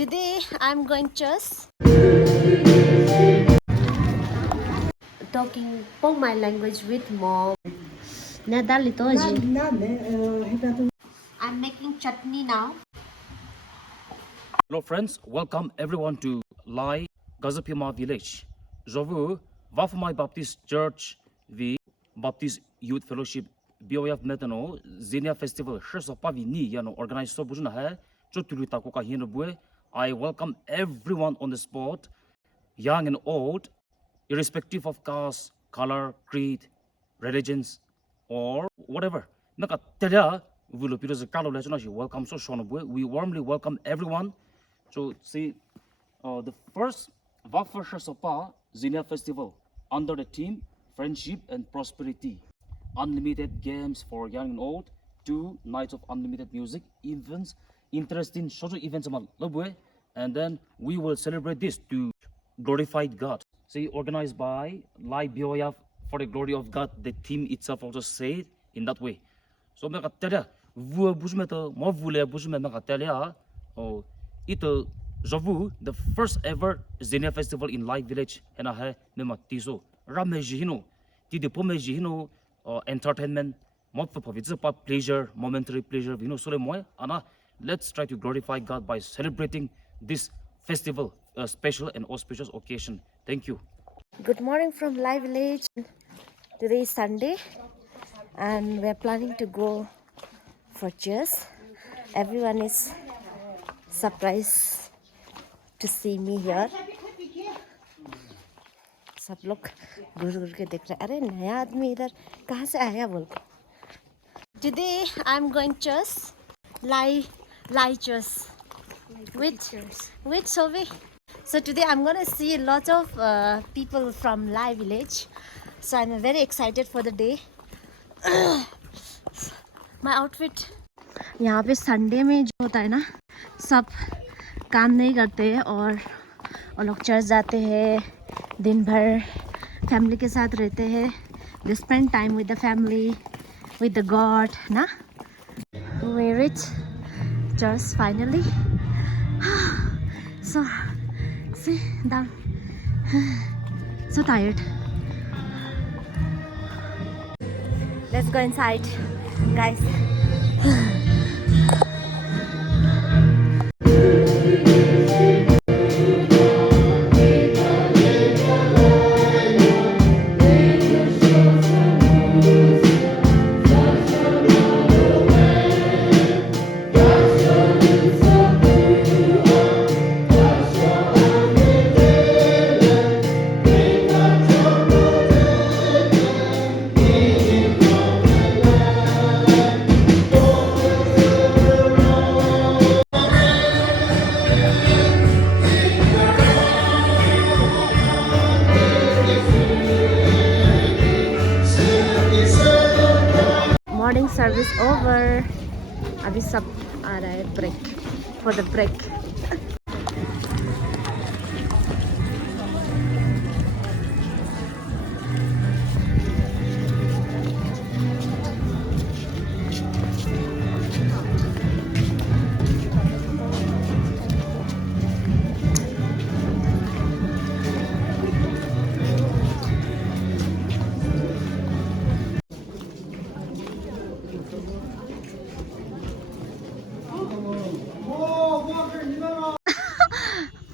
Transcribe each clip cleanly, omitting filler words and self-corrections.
Today I'm going church. Talking my language with mom. I'm making chutney now. Hello friends, welcome everyone to Laii Village. Je veux Wafmai Baptist Church the Baptist Youth Fellowship BOF Metano Zenia Festival Shesopavi Ni Yano organized so bujuna hai chutulu takoka hinabue. I welcome everyone on the spot, young and old, irrespective of caste, color, creed, religions, or whatever. Welcome so Shonabue. We warmly welcome everyone. So see the first Wafasha Sopa Zenia Festival under the theme Friendship and Prosperity. Unlimited games for young and old, 2 nights of unlimited music, events, interesting social events, and then we will celebrate this to glorify God. See, organized by Laii Village for the glory of God. The theme itself also said in that way. So j'avoue the first ever Zenia Festival in Laii Village hena hai mema tiso rame jihino ti de pome jihino entertainment mod for pleasure, momentary pleasure sole moi ana. Let's try to glorify God by celebrating this festival, a special and auspicious occasion. Thank you. Good morning from Laii Village. Today is Sunday and we're planning to go for church. Everyone is surprised to see me here. सब लोग घूर घूर के देख रहे हैं, अरे नया आदमी इधर कहाँ से आया बोल के. Today I'm going church, Laii church with Sovi. So today I'm gonna see lots of people from Laii Village. So I'm very excited for the day. My outfit. यहाँ पे संडे में जो होता है ना, सब काम नहीं करते हैं और लोग चर्च जाते हैं, दिन भर फैमिली के साथ रहते हैं. They spend time with the family, with the God, ना. We reach church finally. So, see down. So tired. Let's go inside, guys. Morning service over. अभी सब आ रहा है break for the break.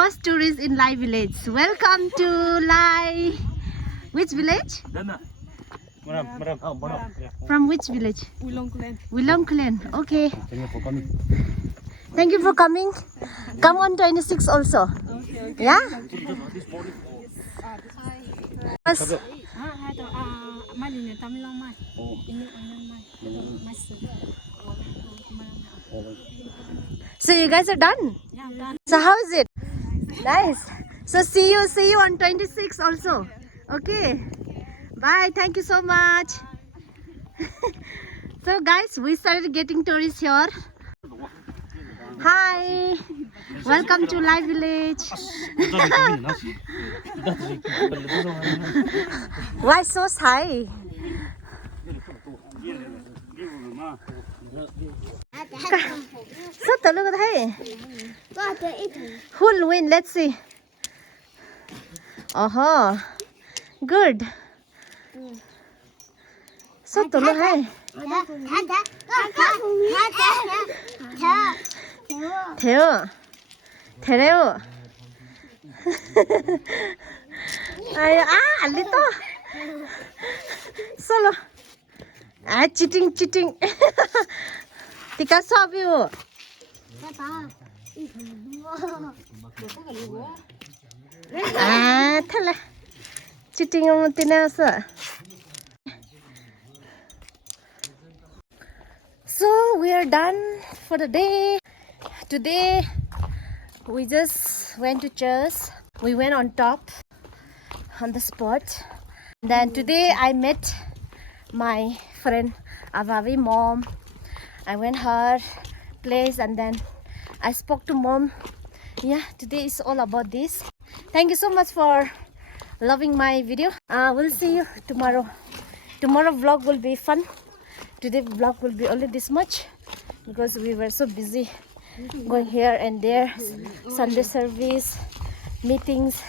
First tourist in Laii Village. Welcome to Laii. Which village? From which village? Willong Clan. Okay. Thank you for coming. Come on 26 also. Yeah? Yes. So you guys are done? Yeah, I'm done. So how is it? Nice. So see you on 26 also. Okay. Bye. Thank you so much. So guys, we started getting tourists here. Hi. Welcome to Laii Village. Why so shy? Sao tao lúc thấy who'll win? Let's see. Oh, good. Sao tao lúc thấy Theo Theo Ay, alito. Solo. Cheating. Tika sabi mo. Thala. Cheating mo tinasa. So we are done for the day. Today we just went to church. We went on top on the spot. Then today I met my friend Avavi mom. I went her place and then I spoke to mom. Yeah, today is all about this. Thank you so much for loving my video. We'll see you tomorrow. Tomorrow vlog will be fun. Today vlog will be only this much because we were so busy going here and there, Sunday service, meetings,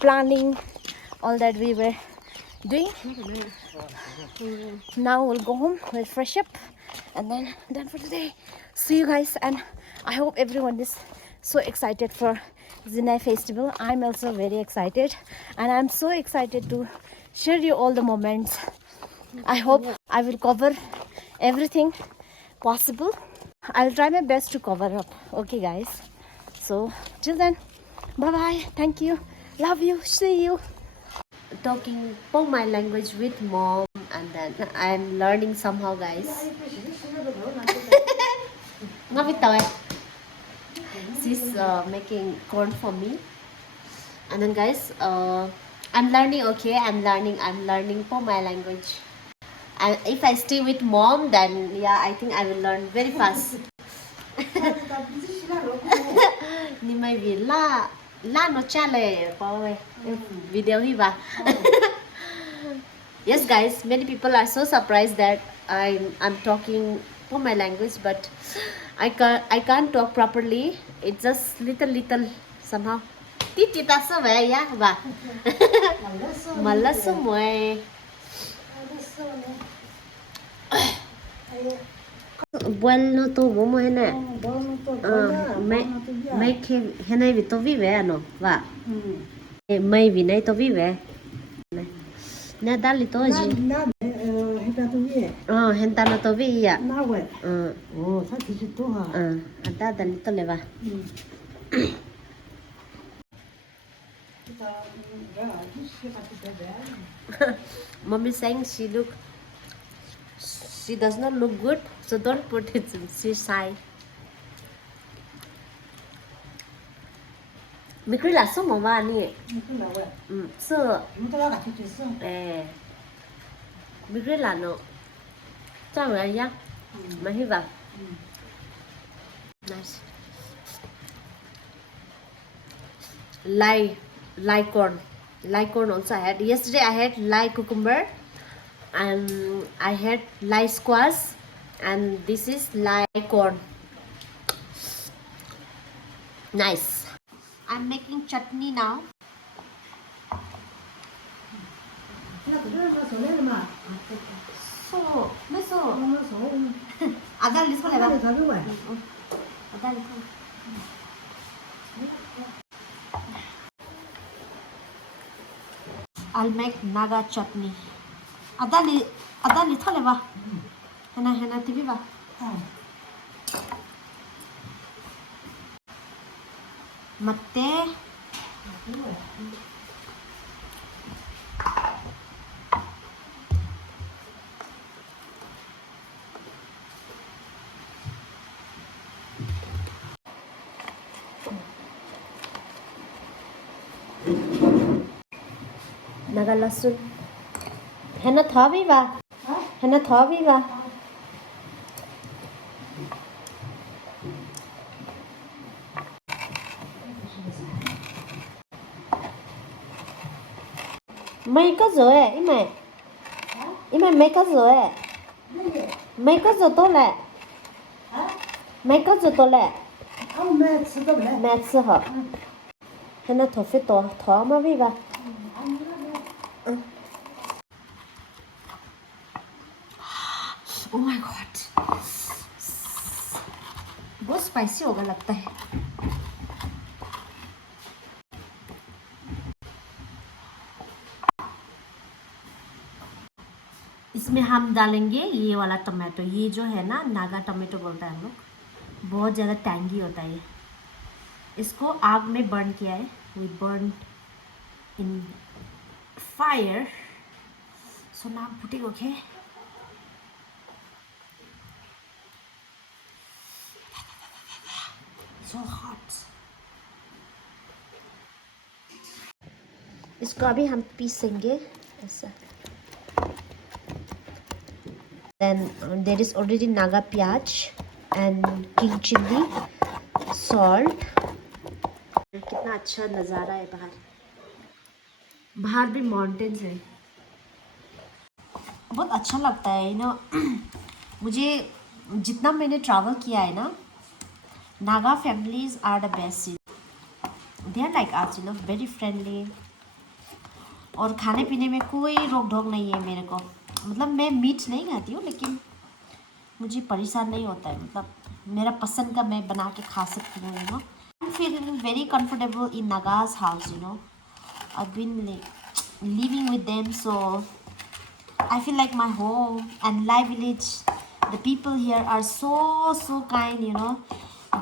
planning, all that we were doing. Now we'll go home, we'll fresh up and then done for today. See you guys, and I hope everyone is so excited for Zinai festival. I'm also very excited, and I'm so excited to share you all the moments. I hope I will cover everything possible. I'll try my best to cover up. Okay guys, so till then, bye bye, thank you, love you, see you. Talking my language with mom, and then I'm learning somehow guys. She's making corn for me, and then guys, I'm learning. Okay, I'm learning my language. And if I stay with mom, then yeah, I think I will learn very fast. Ni mai vi la no chale video hi ba. Yes guys, many people are so surprised that I'm talking my language, but I can't talk properly. It's just little somehow. Tita so vậy ya ba. Malas semua. Bueno tu bố mới nè, mấy khi hôm nay vì tôi vi về à nó, và mấy vì này tôi vi về, nè đã li tôi gì, hiện tại nó tôi vi à, anh ta đã li tôi lấy vào. Mommy saying she does not look good, so don't put it. She's shy. Mikri là số màu vàng nè. Sơ. Mikri là nó. Sao vậy nhá? Mà hy vọng. Nice. Laii corn also I had. Yesterday I had Laii cucumber, and I had Laii squash, and this is Laii corn. Nice. I'm making chutney now. I'll make Naga chutney. Adali thale ba. Hena tibi ba. Matte. Naga lasun. Hena thabi ba. Hena thabi ba. Mày có rồi ý mày mày có rồi mày có rồi tốt lẹ mấy có gì tôi lẹ không mẹ吃的嘞。 mẹ吃hả thế nó thổi phết to thỏ mà vì vậy oh my god बहुत spicy होगा लगता है इसमें हम डालेंगे ये वाला tomato ये जो है ना नागा टमाटो बोलता है हम लोग बहुत ज़्यादा टैंगी होता है ये इसको आग में बर्न किया है we burn in fire so now putting okay so hot इसको अभी हम पीसेंगे ऐसा then there is already naga प्याज and king chili salt कितना अच्छा नज़ारा है बाहर बाहर भी माउंटेन्स है बहुत अच्छा लगता है ना मुझे जितना मैंने ट्रैवल किया है ना Naga families are the best they are like as you know very friendly और खाने पीने में कोई रोक टोक नहीं है मेरे को मतलब मैं मीट नहीं खाती हूँ लेकिन मुझे परेशान नहीं होता है मतलब मेरा पसंद का मैं बना के खा सकती हूँ you know I am feeling very comfortable in Naga's house you know I been living with them so I feel like my home and Laii Village the people here are so kind you know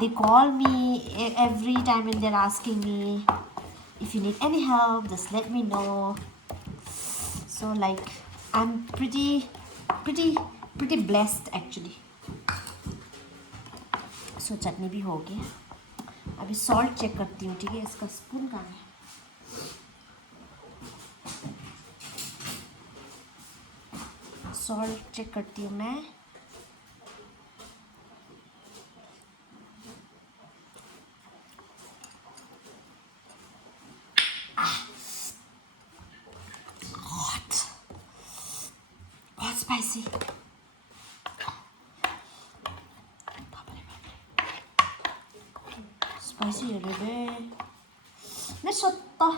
they call me every time and they're asking me if you need any help just let me know so like I'm pretty blessed actually so चटनी भी हो गई अभी salt check करती हूँ ठीक है इसका spoon कहाँ है सॉल्ट चेक करती हूँ मैं बहुत स्पाइसी स्पाइसी है बेबे मैं सोता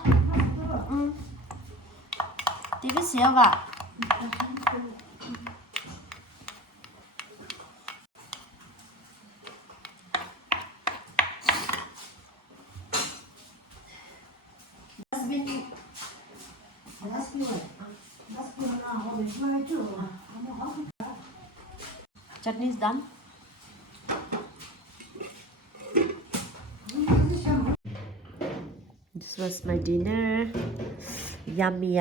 되게 세어가 Chutney is done. This was my dinner. Yummy.